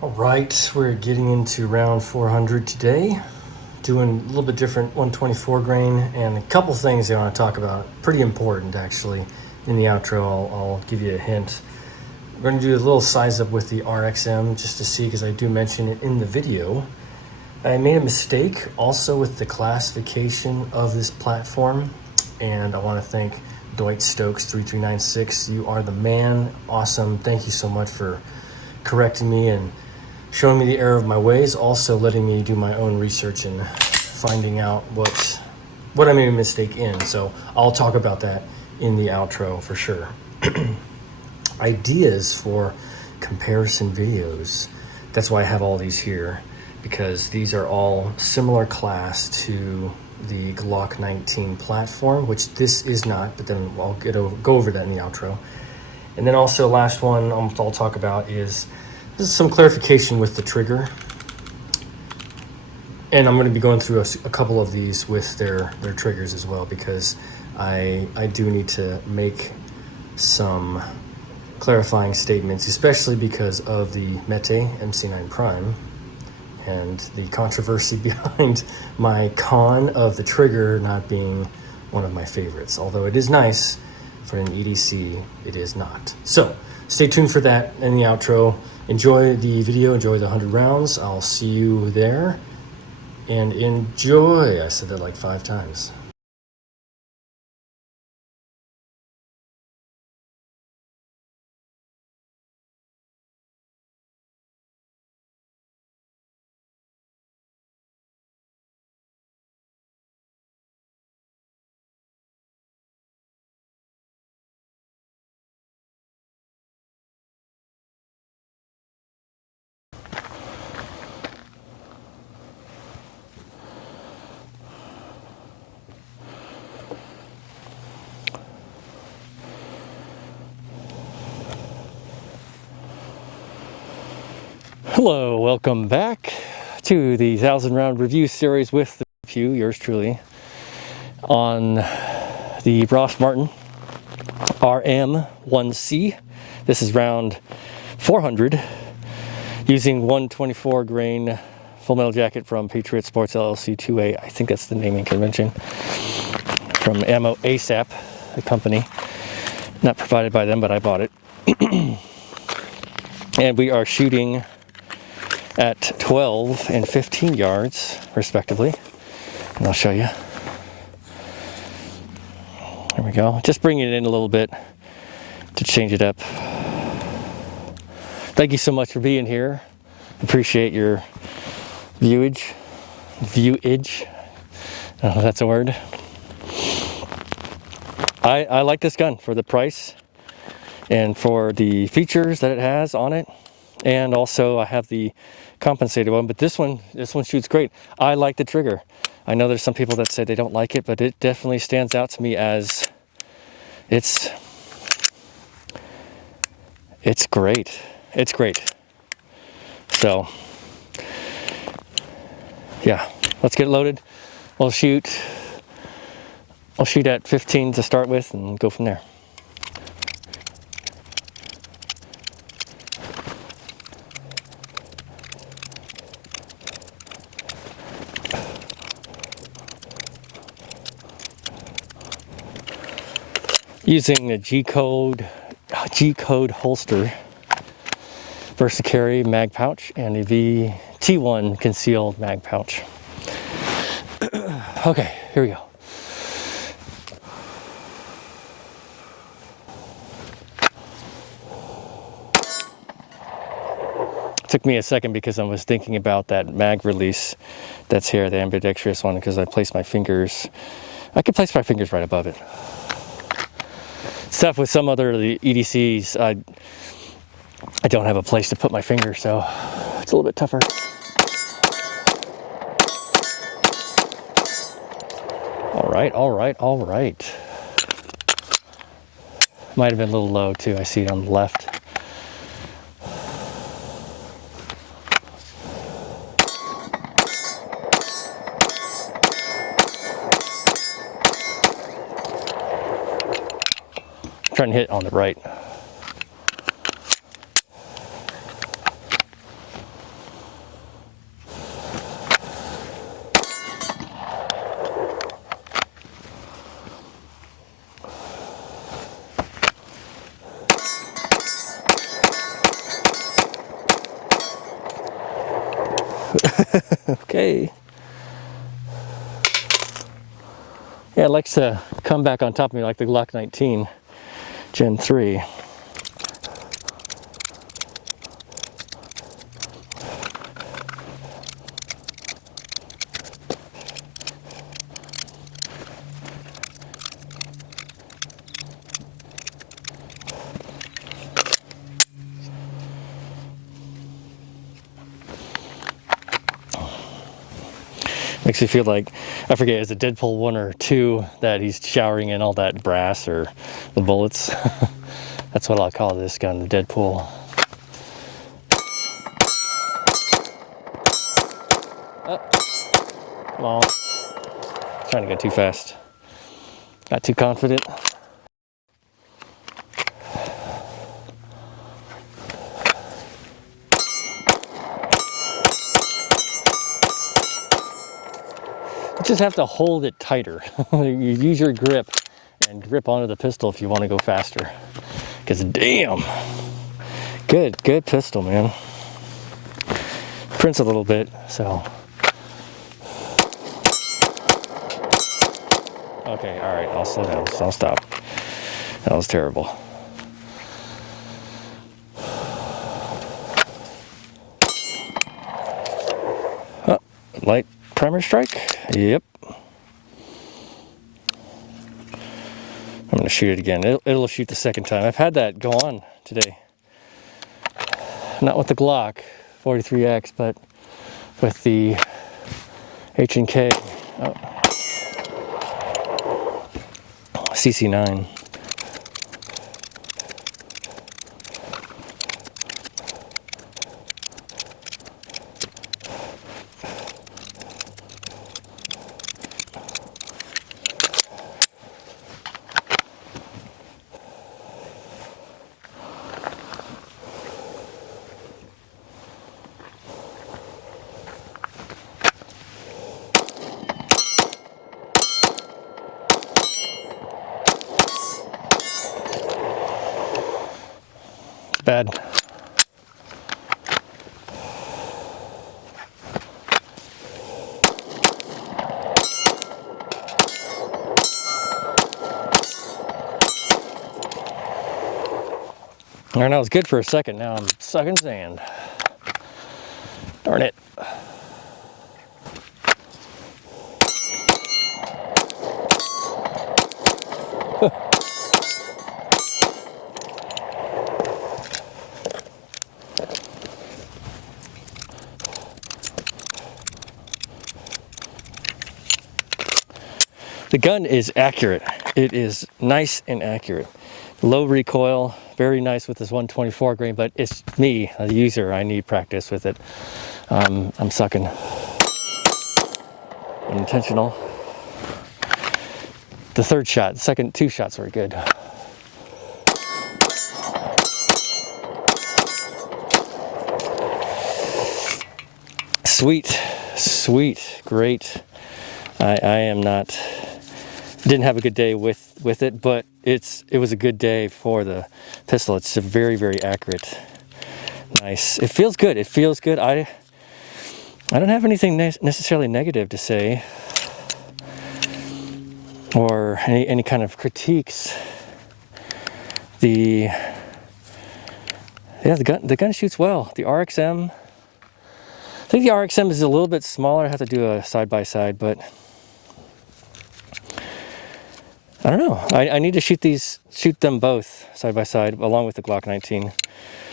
All right, we're getting into round 400 today. Doing a little bit different 124 grain and a couple things I want to talk about. Pretty important actually. In the outro, I'll give you a hint. We're going to do a little size up with the RXM just to see, because I do mention it in the video. I made a mistake also with the classification of this platform, and I want to thank Dwight Stokes 3396. You are the man. Awesome. Thank you so much for correcting me and showing me the error of my ways, also letting me do my own research and finding out what I made a mistake in. So I'll talk about that in the outro for sure. Ideas for comparison videos. That's why I have all these here, because these are all similar class to the Glock 19 platform, which this is not, but then I'll go over that in the outro. And then also last one I'll talk about is some clarification with the trigger. And I'm going to be going through a couple of these with their triggers as well, because I do need to make some clarifying statements, especially because of the Mete MC9 Prime and the controversy behind my con of the trigger not being one of my favorites. Although it is nice, for an EDC, it is not. So stay tuned for that in the outro. Enjoy the video, enjoy the 100 rounds. I'll see you there, and enjoy. I said that like 5 times. Hello, welcome back to the 1,000 round review series with the review, yours truly, on the Rost Martin RM1C. This is round 400, using 124 grain full metal jacket from Patriot Sports LLC 2A. I think that's the naming convention, from Ammo ASAP, the company. Not provided by them, but I bought it. And we are shooting at 12 and 15 yards, respectively. And I'll show you. There we go. Just bringing it in a little bit to change it up. Thank you so much for being here. Appreciate your viewage. I don't know if that's a word. I like this gun for the price and for the features that it has on it. And also I have the compensated one, but this one shoots great. I like the trigger. I know there's some people that say they don't like it, but it definitely stands out to me as it's great. It's great. So yeah, let's get loaded. I'll shoot at 15 to start with and go from there. Using a G-code holster, VersaCarry mag pouch, and a VT1 concealed mag pouch. Okay, here we go. It took me a second because I was thinking about that mag release that's here, the ambidextrous one, because I could place my fingers right above it. Stuff with some other EDCs, I don't have a place to put my finger, so it's a little bit tougher. All right. Might have been a little low too. I see it on the left. Trying to hit on the right. Okay. Yeah, it likes to come back on top of me like the Glock 19 Gen 3. Makes me feel like, I forget, is it Deadpool 1 or 2 that he's showering in all that brass or the bullets? That's what I'll call this gun, the Deadpool. Oh, come on. Trying to go too fast. Got too confident. You just have to hold it tighter. You use your grip and grip onto the pistol if you want to go faster. Because damn, good pistol, man. Prints a little bit, so. Okay, all right, I'll slow down, I'll stop. That was terrible. Oh, light primer strike, yep. I'm gonna shoot it again. It'll shoot the second time. I've had that go on today. Not with the Glock 43X, but with the H&K CC9. Bad. I know, it was good for a second. Now I'm sucking sand. Darn it. The gun is accurate. It is nice and accurate. Low recoil, very nice with this 124 grain, but it's me, the user, I need practice with it. I'm sucking. Unintentional. The third shot, the second two shots were good. Sweet, sweet, great. I am not, didn't have a good day with it, but it was a good day for the pistol. It's a very, very accurate. Nice. It feels good. It feels good. I don't have anything necessarily negative to say, or any kind of critiques. The gun shoots well. The RXM, I think the RXM is a little bit smaller. I have to do a side-by-side, but I don't know. I need to shoot them both side-by-side along with the Glock 19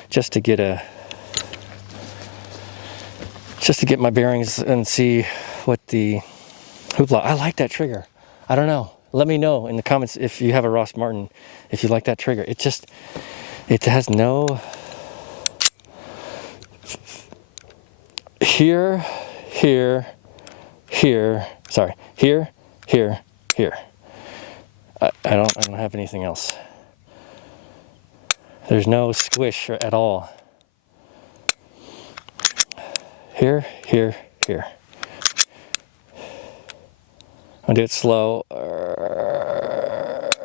just to get my bearings and see what the hoopla. I like that trigger. I don't know. Let me know in the comments if you have a Rost Martin, if you like that trigger. It has no here. I don't have anything else. There's no squish at all. Here. I'll do it slow.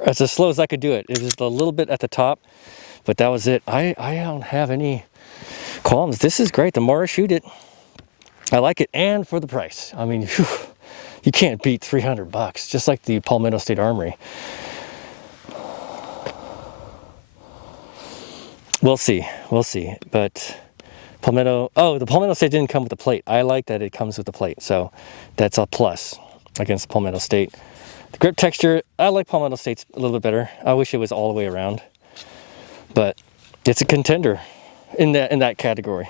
That's as slow as I could do it. It was a little bit at the top, but that was it. I don't have any qualms. This is great. The more I shoot it, I like it, and for the price. I mean, whew, you can't beat $300, just like the Palmetto State Armory. We'll see, but Palmetto, the Palmetto State didn't come with the plate. I like that it comes with the plate, so that's a plus against the Palmetto State. The grip texture, I like Palmetto State's a little bit better. I wish it was all the way around, but it's a contender in that category.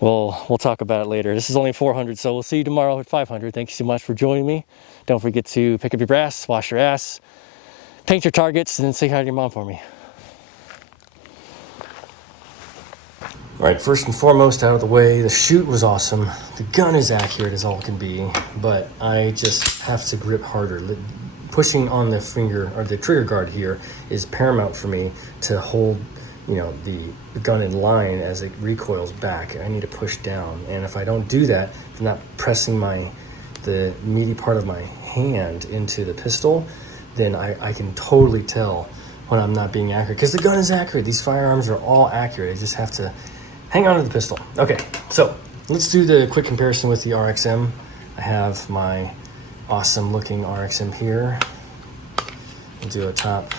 We'll talk about it later. This is only 400, so we'll see you tomorrow at 500. Thank you so much for joining me. Don't forget to pick up your brass, wash your ass, paint your targets, and then say hi to your mom for me. All right, first and foremost, out of the way, the shoot was awesome. The gun is accurate as all can be, but I just have to grip harder. Pushing on the finger or the trigger guard here is paramount for me to hold, the gun in line as it recoils back. I need to push down, and if I don't do that, if I'm not pressing the meaty part of my hand into the pistol, then I can totally tell when I'm not being accurate, because the gun is accurate. These firearms are all accurate. I just have to hang on to the pistol. Okay, so let's do the quick comparison with the RXM. I have my awesome looking RXM here. We'll do a top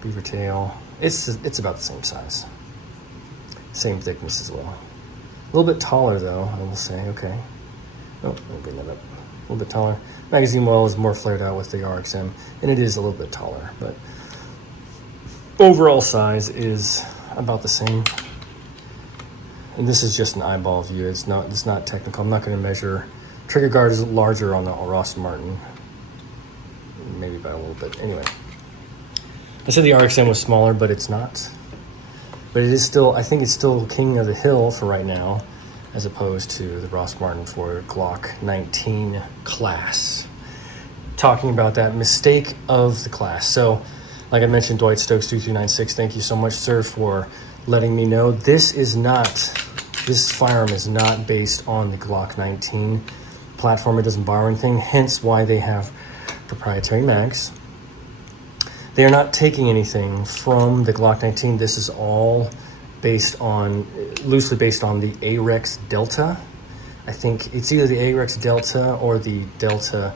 beaver tail. It's about the same size. Same thickness as well. A little bit taller though, I will say, okay. Oh, let me bring that up. A little bit taller. Magazine well is more flared out with the RXM, and it is a little bit taller, but overall size is about the same. And this is just an eyeball view. It's not technical. I'm not going to measure. Trigger guard is larger on the Rost Martin, maybe by a little bit. Anyway, I said the RXM was smaller, but it's not. But it is still, I think it's still king of the hill for right now, as opposed to the Rost Martin for Glock 19 class. Talking about that mistake of the class. So, like I mentioned, Dwight Stokes 3396, thank you so much, sir, for letting me know this firearm is not based on the Glock 19 platform. It doesn't borrow anything, hence why they have proprietary mags. They are not taking anything from the Glock 19. This is all loosely based on the AREX Delta. I think it's either the AREX Delta or the Delta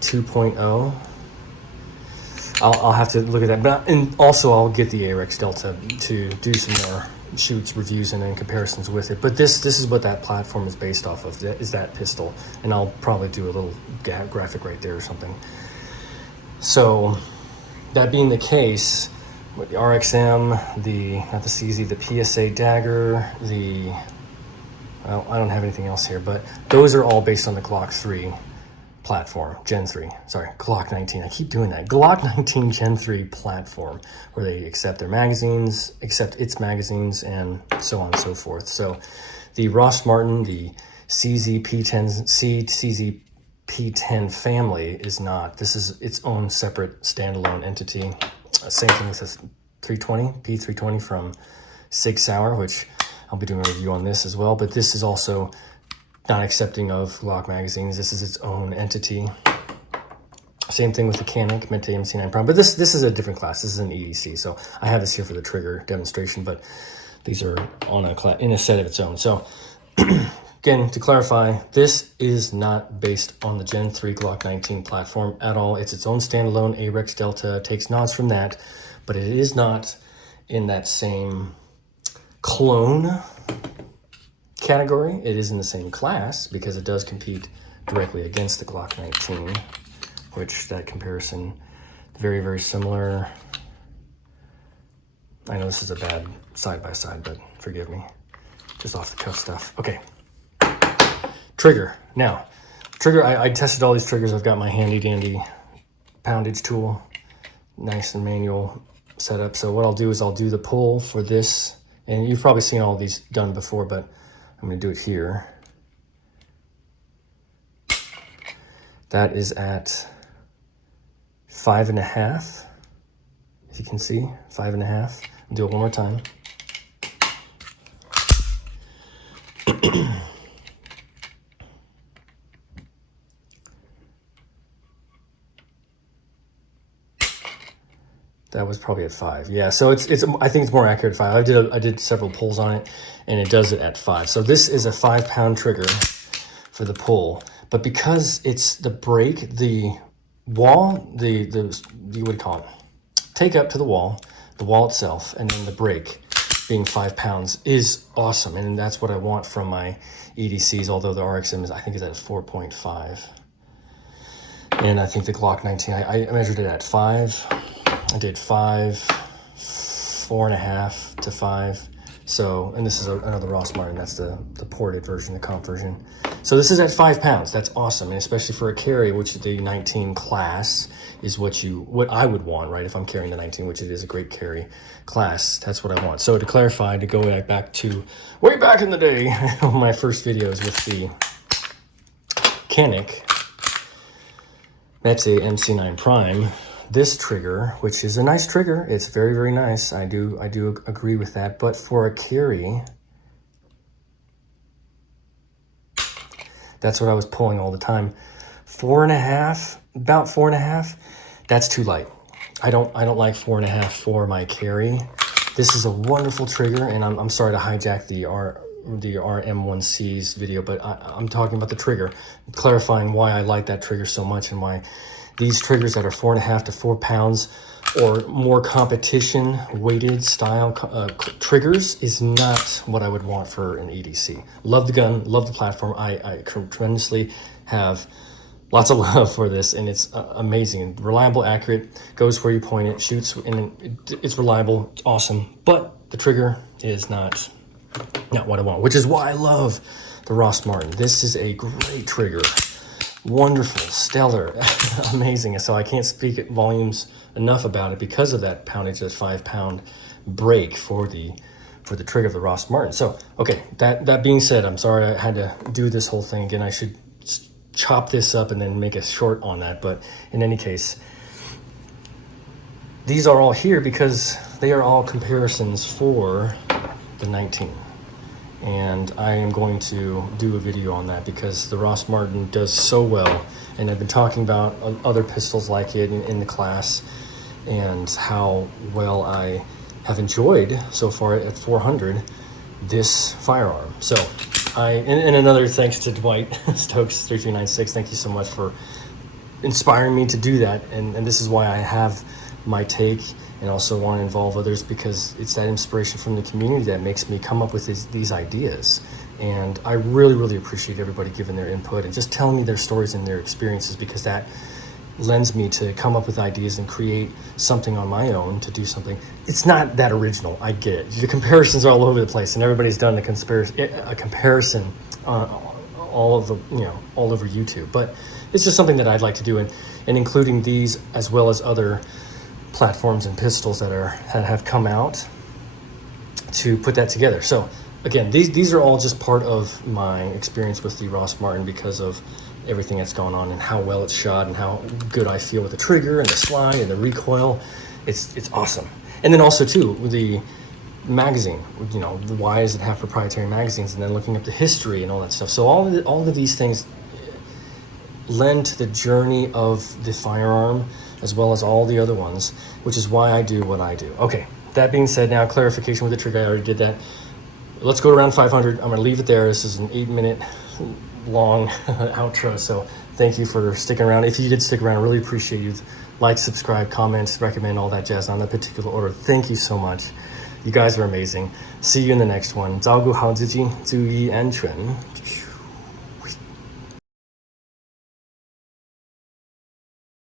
2.0. I'll have to look at that, and also I'll get the AREX Delta to do some more shoots, reviews, and then comparisons with it. But this is what that platform is based off of, is that pistol, and I'll probably do a little graphic right there or something. So that being the case, with the RXM, not the CZ, the PSA dagger, I don't have anything else here, but those are all based on the Glock 3 platform, Gen 3, Glock 19. I keep doing that. Glock 19 Gen 3 platform, where they accept its magazines, and so on and so forth. So the Rost Martin, the CZ P10 family is not. This is its own separate standalone entity. Same thing with the P320 from Sig Sauer, which I'll be doing a review on this as well. But this is also not accepting of Glock magazines. This is its own entity. Same thing with the Canik Mente MC9 Prime, but this is a different class. This is an EDC, so I have this here for the trigger demonstration, but these are in a set of its own. So again, to clarify, this is not based on the Gen 3 Glock 19 platform at all. It's its own standalone AREX Delta, takes nods from that, but it is not in that same clone category. It is in the same class because it does compete directly against the Glock 19, which that comparison, very, very similar. I know this is a bad side-by-side, but forgive me. Just off the cuff stuff. Okay. Trigger. Now, trigger, I tested all these triggers. I've got my handy-dandy poundage tool. Nice and manual setup. So what I'll do is I'll do the pull for this. And you've probably seen all these done before, but I'm going to do it here. That is at 5.5. If you can see, 5.5. I'll do it one more time. That was probably at 5. Yeah, so it's I think it's more accurate at 5. I did several pulls on it, and it does it at 5. So this is a 5-pound trigger for the pull, but because it's the brake, the wall, the you would call it take up to the wall itself, and then the brake being 5 pounds is awesome, and that's what I want from my EDCs. Although the RXM I think is at 4.5, and I think the Glock 19 I measured it at 5. I did 5, 4.5 to 5. So, and this is another Rost Martin. That's the ported version, the comp version. So this is at 5 pounds. That's awesome, and especially for a carry, which the 19 class is what I would want, right? If I'm carrying the 19, which it is a great carry class, that's what I want. So to clarify, to go back to way back in the day, my first videos with the Canik Metze MC9 Prime. This trigger, which is a nice trigger, it's very, very nice. I do agree with that. But for a carry, that's what I was pulling all the time. 4.5, about 4.5. That's too light. I don't like 4.5 for my carry. This is a wonderful trigger, and I'm sorry to hijack the RM1C's video, but I'm talking about the trigger, clarifying why I like that trigger so much and why these triggers that are 4.5 to 4 pounds or more competition weighted style triggers is not what I would want for an EDC. Love the gun, love the platform. I tremendously have lots of love for this, and it's amazing. Reliable, accurate, goes where you point it, shoots, and it's reliable, it's awesome. But the trigger is not what I want, which is why I love the Rost Martin. This is a great trigger. Wonderful, stellar, amazing. So I can't speak at volumes enough about it because of that poundage, that 5-pound break for the trigger of the Rost Martin. So, okay, that being said, I'm sorry I had to do this whole thing again. I should chop this up and then make a short on that. But in any case, these are all here because they are all comparisons for the 19. And I am going to do a video on that because the Rost Martin does so well, and I've been talking about other pistols like it in the class and how well I have enjoyed so far at 400 this firearm. So and another thanks to Dwight Stokes 3396. Thank you so much for inspiring me to do that, and this is why I have my take and also want to involve others, because it's that inspiration from the community that makes me come up with these ideas. And I really, really appreciate everybody giving their input and just telling me their stories and their experiences, because that lends me to come up with ideas and create something on my own, to do something. It's not that original, I get it. The comparisons are all over the place, and everybody's done a comparison all over YouTube. But it's just something that I'd like to do, and including these as well as other platforms and pistols that have come out to put that together. So again, these are all just part of my experience with the Rost Martin because of everything that's going on and how well it's shot and how good I feel with the trigger and the slide and the recoil. It's awesome. And then also too, the magazine, why does it have proprietary magazines, and then looking up the history and all that stuff. So all of these things lend to the journey of the firearm as well as all the other ones, which is why I do what I do. Okay, that being said, now clarification with the trigger, I already did that. Let's go to around 500. I'm gonna leave it there. This is an 8-minute long outro, so thank you for sticking around. If you did stick around, I really appreciate you. Like, subscribe, comments, recommend, all that jazz on that particular order. Thank you so much. You guys are amazing. See you in the next one. 照顾好自己，注意安全。